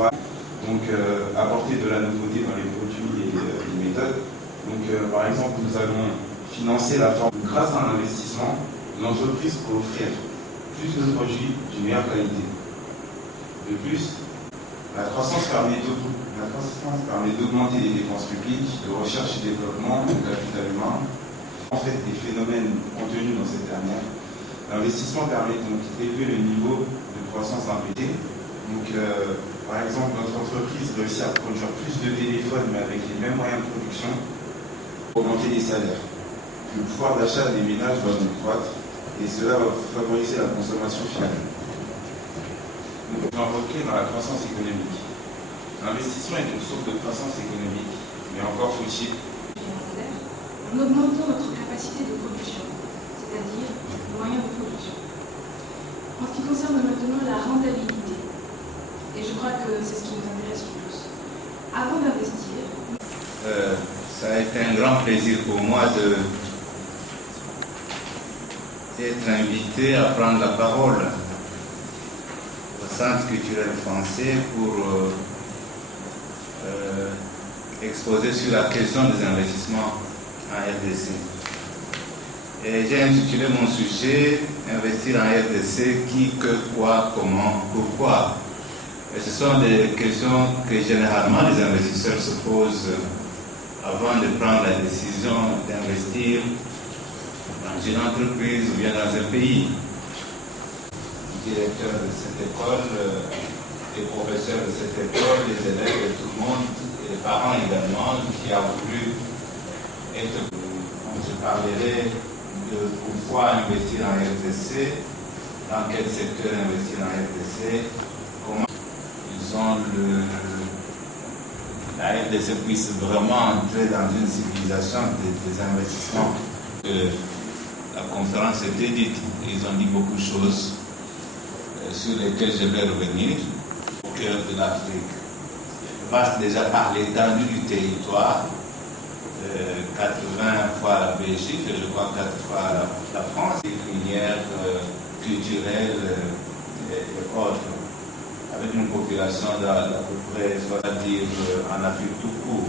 laboratoire, donc apporter de la nouveauté dans les produits et les méthodes. Donc par exemple, nous allons financer la forme grâce à un investissement de l'entreprise pour offrir plus de produits d'une meilleure qualité. De plus, la croissance permet d'augmenter les dépenses publiques, de recherche et développement, de capital humain, en fait des phénomènes contenus dans cette dernière. L'investissement permet donc d'élever le niveau de croissance d'un pays. Donc, par exemple, notre entreprise réussit à produire plus de téléphones, mais avec les mêmes moyens de production, pour augmenter les salaires. Le pouvoir d'achat des ménages va donc croître, et cela va favoriser la consommation finale. Donc, on va recréer dans la croissance économique. L'investissement est une source de croissance économique, mais encore faut-il en augmentant notre capacité de production, c'est-à-dire nos moyens de production. En ce qui concerne maintenant la rentabilité, et je crois que c'est ce qui nous intéresse le plus. Avant d'investir, ça a été un grand plaisir pour moi d'être invité à prendre la parole au Centre culturel français pour exposer sur la question des investissements en RDC. Et j'ai intitulé mon sujet « Investir en RDC, qui, que, quoi, comment, pourquoi ?» Et ce sont des questions que généralement les investisseurs se posent avant de prendre la décision d'investir dans une entreprise ou bien dans un pays. Le directeur de cette école, les professeurs de cette école, les élèves et tout le monde, et les parents également, qui ont voulu être. Je parlerai de pourquoi investir en RDC, dans quel secteur investir en RDC, comment ils ont la RDC puisse vraiment entrer dans une civilisation des investissements. La conférence était dite, ils ont dit beaucoup de choses sur lesquelles je vais revenir au cœur de l'Afrique. Je passe déjà par l'étendue du territoire, 80 fois la Belgique, je crois 4 fois la France, les crinières culturelles et autres, avec une population d'à peu près, c'est-à-dire en Afrique tout court.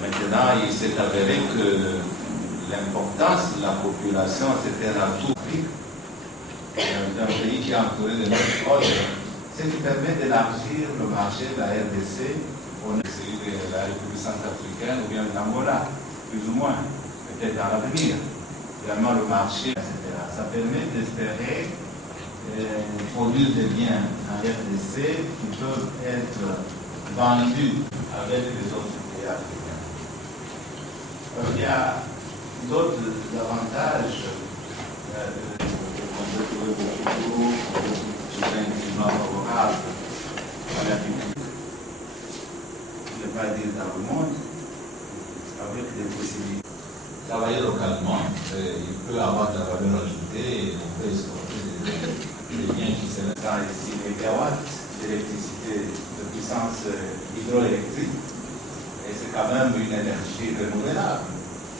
Maintenant, il s'est avéré que l'importance de la population, c'était un tout Afrique, d'un pays qui est entouré de notre autres, ce qui permet d'élargir le marché de la RDC. On est celui de la République centrafricaine ou bien de l'Angola, plus ou moins, peut-être dans l'avenir. Également le marché, etc. Ça permet d'espérer produire des biens en RDC qui peuvent être vendus avec les autres pays africains. Il y a d'autres avantages. On peut trouver beaucoup de climats favorables à l'agriculture. Pas dire dans le monde, avec des possibilités. Travailler localement, il peut avoir de la valeur ajoutée et on peut exporter des biens qui se mettent à 6 MW d'électricité de puissance hydroélectrique. Et c'est quand même une énergie renouvelable.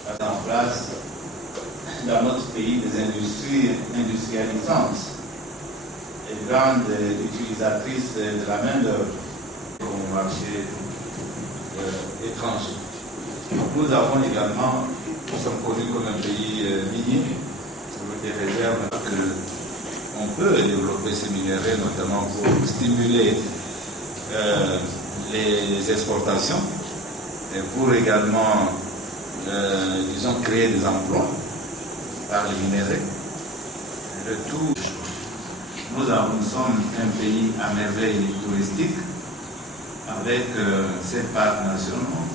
Ça met en place dans notre pays des industries industrialisantes et grandes utilisatrices de la main-d'œuvre au marché étrangers. Nous avons également, nous sommes connus comme un pays minier, avec des réserves qu'on peut développer ces minéraux, notamment pour stimuler les exportations et pour également, disons, créer des emplois par les minéraux. Le tout, nous sommes un pays à merveille touristique, avec ces parcs nationaux,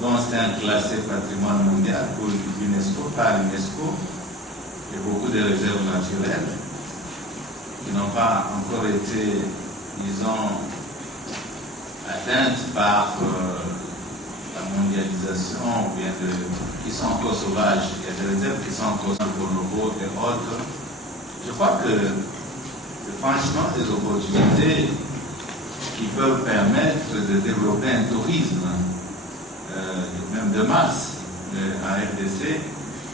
dont c'est un classé patrimoine mondial pour l'UNESCO, par l'UNESCO, et beaucoup de réserves naturelles qui n'ont pas encore été, disons, atteintes par la mondialisation, ou bien qui sont encore sauvages. Il y a des réserves qui sont encore pour nos et autres. Je crois que c'est franchement des opportunités qui peuvent permettre de développer un tourisme, même de masse, en RDC.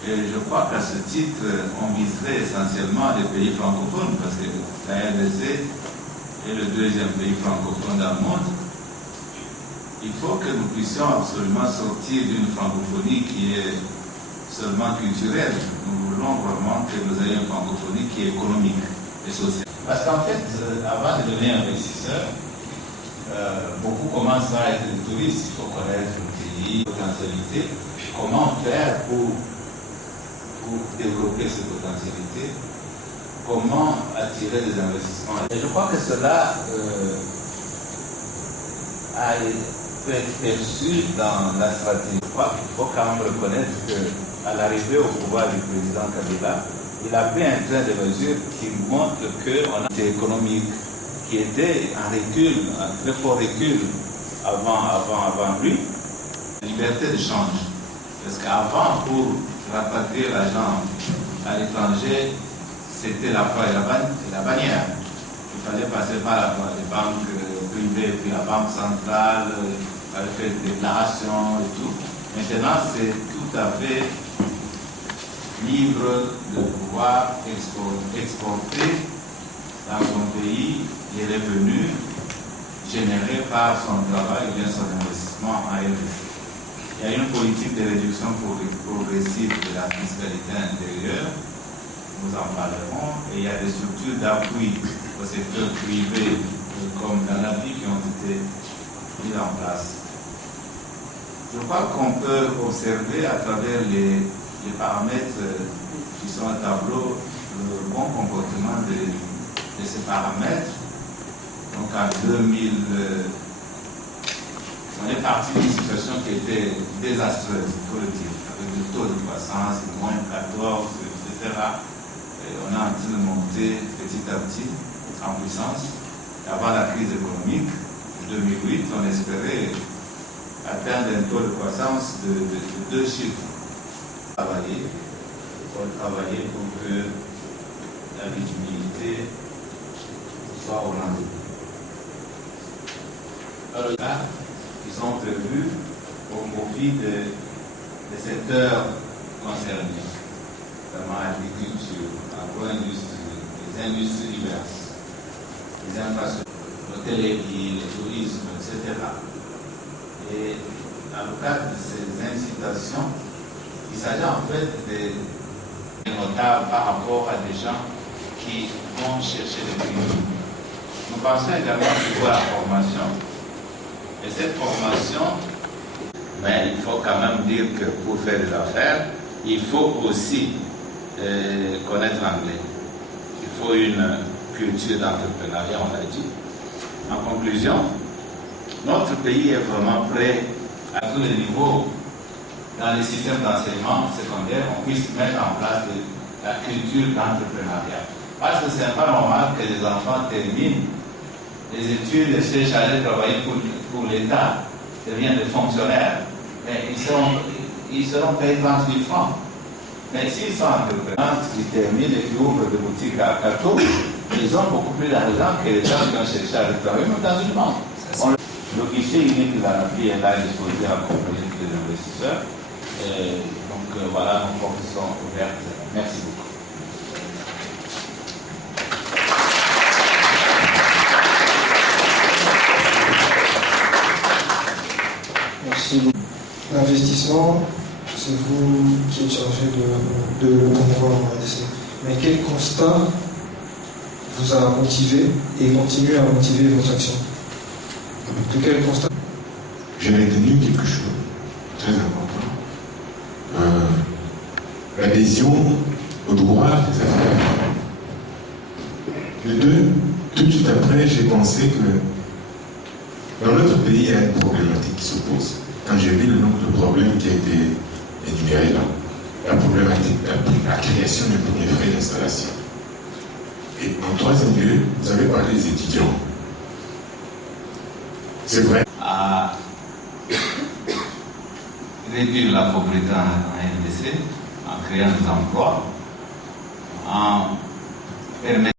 Et je crois qu'à ce titre, on viserait essentiellement les pays francophones, parce que la RDC et le deuxième pays francophone dans le monde, il faut que nous puissions absolument sortir d'une francophonie qui est seulement culturelle. Nous voulons vraiment que nous ayons une francophonie qui est économique et sociale. Parce qu'en fait, avant de devenir investisseur, beaucoup commencent à être des touristes. Il faut connaître le pays, la potentialité. Comment faire pour développer cette potentialité? Comment attirer des investissements? Et je crois que cela peut être perçu dans la stratégie. Je crois qu'il faut quand même reconnaître qu'à l'arrivée au pouvoir du président Kabila, il a pris un train de mesures qui montre qu'on a une économique qui était en recul, un très fort recul avant lui. Liberté de change. Parce qu'avant, pour rapatrier l'argent à l'étranger, c'était la croix et la bannière. Il fallait passer par les banques privées, puis la banque centrale, fallait faire des déclarations et tout. Maintenant, c'est tout à fait libre de pouvoir exporter dans son pays les revenus générés par son travail ou bien son investissement en RDC. Il y a une politique de réduction progressive de la fiscalité intérieure, nous en parlerons, et il y a des structures d'appui au secteur privé comme dans l'appui qui ont été mises en place. Je crois qu'on peut observer à travers les paramètres qui sont au tableau le bon comportement de ces paramètres. Donc en 2000, on est parti d'une situation qui était désastreuse, il faut le dire, avec le taux de croissance, moins 14, etc. Et on est en train de monter petit à petit en puissance. Avant la crise économique de 2008, on espérait atteindre un taux de croissance de 2 chiffres. Il faut travailler pour que la visibilité soit au rendez-vous. Alors là, qui sont prévus au profit des secteurs concernés, notamment l'agriculture, l'agro-industrie, les industries diverses, les infrastructures, l'hôtellerie, le tourisme, etc. Et dans le cadre de ces incitations, il s'agit en fait de notables par rapport à des gens qui vont chercher des prix. Nous pensons également à la formation. Et cette formation, mais il faut quand même dire que pour faire des affaires, il faut aussi connaître l'anglais. Il faut une culture d'entrepreneuriat, on l'a dit. En conclusion, notre pays est vraiment prêt à tous les niveaux dans les systèmes d'enseignement secondaire, on puisse mettre en place la culture d'entrepreneuriat. Parce que ce n'est pas normal que les enfants terminent les études et se chargent de travailler pour l'État, deviennent des fonctionnaires, mais ils seront payés 30 000 francs. Mais s'ils sont entrepreneurs, qui terminent et qui ouvrent des boutiques à Kato, ils ont beaucoup plus d'argent que les gens qui ont cherché à travailler, même dans une banque. Le guichet unique de la NAFI est là disposé à accompagner les investisseurs. Et donc voilà, nos portes sont ouvertes. Merci beaucoup. Merci beaucoup. L'investissement, c'est vous qui êtes chargé de le promouvoir en RDC. Mais quel constat vous a motivé et continue à motiver votre action? De quel constat? J'ai retenu quelque chose de très important. L'adhésion au droit des affaires. Le deux, tout de suite après, j'ai pensé que dans notre pays, il y a une problématique qui se pose. Quand j'ai vu le nombre de problèmes qui a été énuméré là, la problématique de la création du premier frais d'installation. Et en troisième lieu, vous avez parlé des étudiants. C'est vrai. À réduire la pauvreté en RDC, en créant des emplois, en permettant